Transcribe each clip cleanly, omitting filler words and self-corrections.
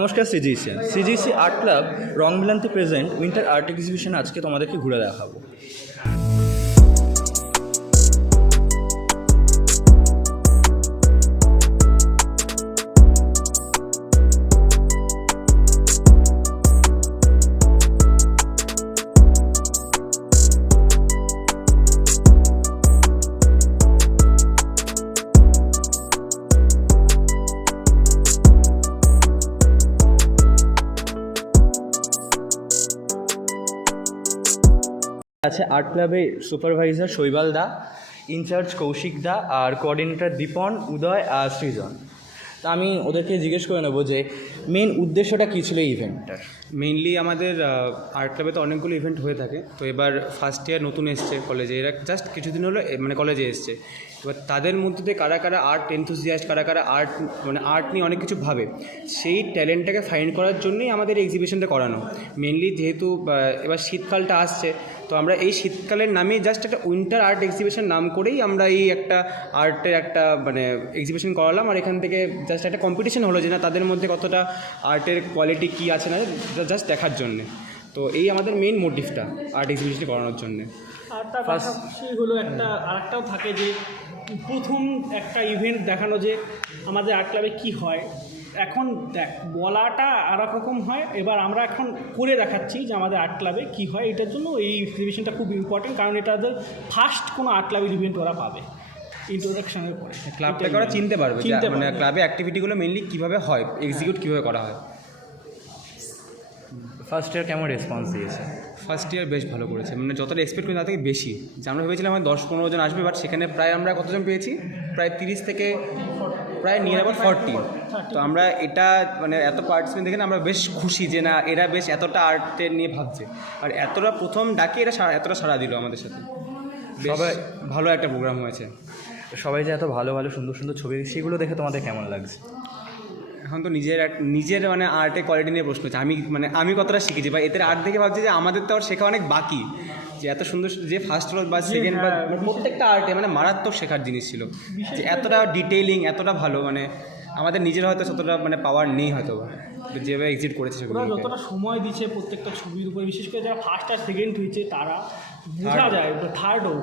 নমস্কার CGC art club রং মিলান্তি present winter art exhibition আজকে তোমাদেরকে ঘুরে দেখাবো। আছে আর্ট ক্লাবের সুপারভাইজার শৈবাল দা, ইনচার্জ কৌশিক দা আর কোঅর্ডিনেটর দীপন, উদয় আর সৃজন। তা আমি ওদেরকে জিজ্ঞেস করে নেবো যে মেন উদ্দেশ্যটা কী ছিল এই ইভেন্টটার। মেইনলি আমাদের আর্ট ক্লাবে তো অনেকগুলো ইভেন্ট হয়ে থাকে, তো এবার ফার্স্ট ইয়ার নতুন এসছে কলেজে, এরা জাস্ট কিছুদিন হলো মানে কলেজে এসছে। এবার তাদের মধ্যে দিয়ে কারা কারা আর্ট এনথুজিয়াস্ট, কারা কারা আর্ট নিয়ে অনেক কিছু ভাবে, সেই ট্যালেন্টটাকে ফাইন্ড করার জন্যই আমাদের এই এক্সিবিশনটা করানো। মেনলি যেহেতু এবার শীতকালটা আসছে, তো আমরা এই শীতকালের নামে জাস্ট একটা উইন্টার আর্ট এক্সিবিশন নাম করেই আমরা এই একটা আর্টের একটা এক্সিবিশন করালাম। আর এখান থেকে জাস্ট একটা কম্পিটিশন হলো যে না তাদের মধ্যে কতটা আর্টের কোয়ালিটি কী আছে না, জাস্ট দেখার জন্যে। তো এই আমাদের মেইন মোটিভটা আর্ট এক্সিবিশন করানোর জন্যে। আর তার পাশাপাশি হলো আরেকটাও থাকে যে প্রথম একটা ইভেন্ট দেখানো যে আমাদের আর্ট ক্লাবে কী হয়। এখন দেখ বলাটা আর এক রকম হয়, এবার আমরা এখন করে দেখাচ্ছি যে আমাদের আর্ট ক্লাবে কী হয়। এটার জন্য এই এক্সিবিশনটা খুব ইম্পর্টেন্ট, কারণ এটা ফার্স্ট কোনো আর্ট ক্লাবের ইভেন্ট ওরা পাবে ইন্ট্রোডাকশনের পরে। ক্লাবটাকে ওরা চিনতে পারবে মানে ক্লাবে অ্যাক্টিভিটিগুলো মেনলি কীভাবে হয়, এক্সিকিউট কীভাবে করা হয়। ফার্স্ট ইয়ার কেমন রেসপন্স দিয়েছে? ফার্স্ট ইয়ার বেশ ভালো করেছে, মানে যতটা এক্সপেক্ট করি তার থেকে বেশি। যে আমরা ভেবেছিলাম আমার 10-15 জন আসবে, বাট সেখানে প্রায় আমরা কতজন পেয়েছি, প্রায় 30 থেকে প্রায় নিয়ার অ্যাবাউট 40। তো আমরা এটা এত পার্টিসিপেন্ট দেখে আমরা বেশ খুশি যে না এরা বেশ এতটা আর্টের নিয়ে ভাবছে, আর এতটা প্রথম ডাকে এরা এতটা সাড়া দিল আমাদের সাথে। সবাই ভালো একটা প্রোগ্রাম হয়েছে। সবাই যে এত ভালো ভালো সুন্দর সুন্দর ছবি, সেগুলো দেখে তোমাদের কেমন লাগছে? এখন তো নিজের আর্টের কোয়ালিটি নিয়ে প্রশ্ন হচ্ছে। আমি কতটা শিখেছি বা এদের আর্ট দেখে ভাবছি যে আমাদের তো আর শেখা অনেক বাকি। যে এত সুন্দর যে ফার্স্ট হলো বা সেকেন্ড বা প্রত্যেকটা আর্টে মারাত্মক শেখার জিনিস ছিল, যে এতটা ডিটেইলিং এতটা ভালো, আমাদের নিজের হয়তো ততটা পাওয়ার নেই হয়তো, যেভাবে এক্সিট করেছে সেগুলো। যতটা সময় দিচ্ছে প্রত্যেকটা ছবির উপরে, বিশেষ করে যারা ফার্স্ট আর সেকেন্ড হয়েছে তারা বোঝা যায়, থার্ডও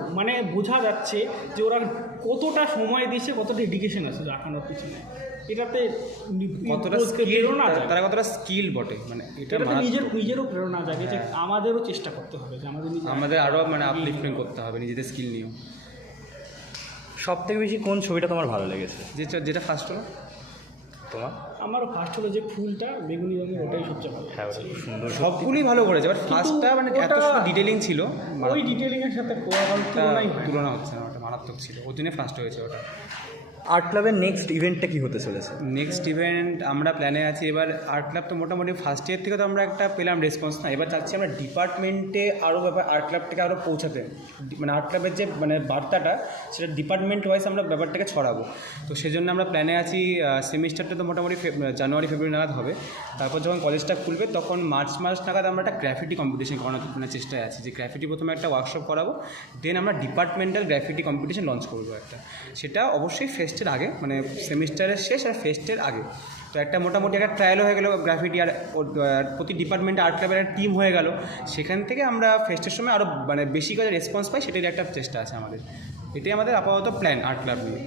বোঝা যাচ্ছে যে ওরা কতটা সময় দিচ্ছে, কত ডেডিকেশন আছে আঁকানোর পিছনে। এটাতে কতটা প্রেরণা, তারা কতটা স্কিল বটে, এটা নিজেরও প্রেরণা জাগে যে আমাদেরও চেষ্টা করতে হবে, যে আমাদের আরও আপলিফটিং করতে হবে নিজেদের স্কিল নিয়েও। সব থেকে বেশি কোন ছবিটা তোমার ভালো লেগেছে? যেটা ফার্স্ট হলো তোমার? আমারও ফার্স্ট হলো যে ফুলটা বেগুনি রঙের, ওটাই সবচেয়ে ভালো। হ্যাঁ, সুন্দর, সবগুলোই ভালো করেছে, বাট ফার্স্টটা এত সুন্দর ডিটেলিং ছিল, ওই ডিটেলিংয়ের সাথে তুলনা হচ্ছে না, ওটা মারাত্মক ছিল, ওই জন্য ফার্স্ট হয়েছে ওটা। আর্ট ক্লাবের নেক্সট ইভেন্টটা কী হতে চলেছে? নেক্সট ইভেন্ট আমরা প্ল্যানে আছি, এবার আর্ট ক্লাব তো মোটামুটি ফার্স্ট ইয়ার থেকে তো আমরা একটা পেলাম রেসপন্স না, এবার চাচ্ছি আমরা ডিপার্টমেন্টে আরও আর্ট ক্লাবটাকে আরও পৌঁছাতে, আর্ট ক্লাবের যে বার্তাটা সেটা ডিপার্টমেন্ট ওয়াইজ আমরা ব্যাপারটাকে ছড়াবো। তো সেজন্য আমরা প্ল্যানে আছি, সেমিস্টারটা তো মোটামুটি জানুয়ারি ফেব্রুয়ারি নাগাদ হবে, তারপর যখন কলেজটা খুলবে তখন মার্চ মাস নাগাদ আমরা একটা গ্রাফিটি কম্পিটিশন করানোর চেষ্টায় আছি, যে গ্রাফিটি প্রথমে একটা ওয়ার্কশপ করাবো, দেন আমরা ডিপার্টমেন্টাল গ্রাফিটি কম্পিটিশন লঞ্চ করবো একটা। সেটা অবশ্যই ফেস্টের আগে, সেমিস্টারের শেষ আর ফেস্টের আগে। তো একটা মোটামুটি একটা ট্রায়ালও হয়ে গেলো গ্রাফিটি, আর প্রতি ডিপার্টমেন্টে আর্ট ক্লাবের একটা টিম হয়ে গেল। সেখান থেকে আমরা ফেস্টের সময় আরও বেশি করে রেসপন্স পাই, সেটারই একটা চেষ্টা আছে আমাদের। এটাই আমাদের আপাতত প্ল্যান আর্ট ক্লাব নিয়ে।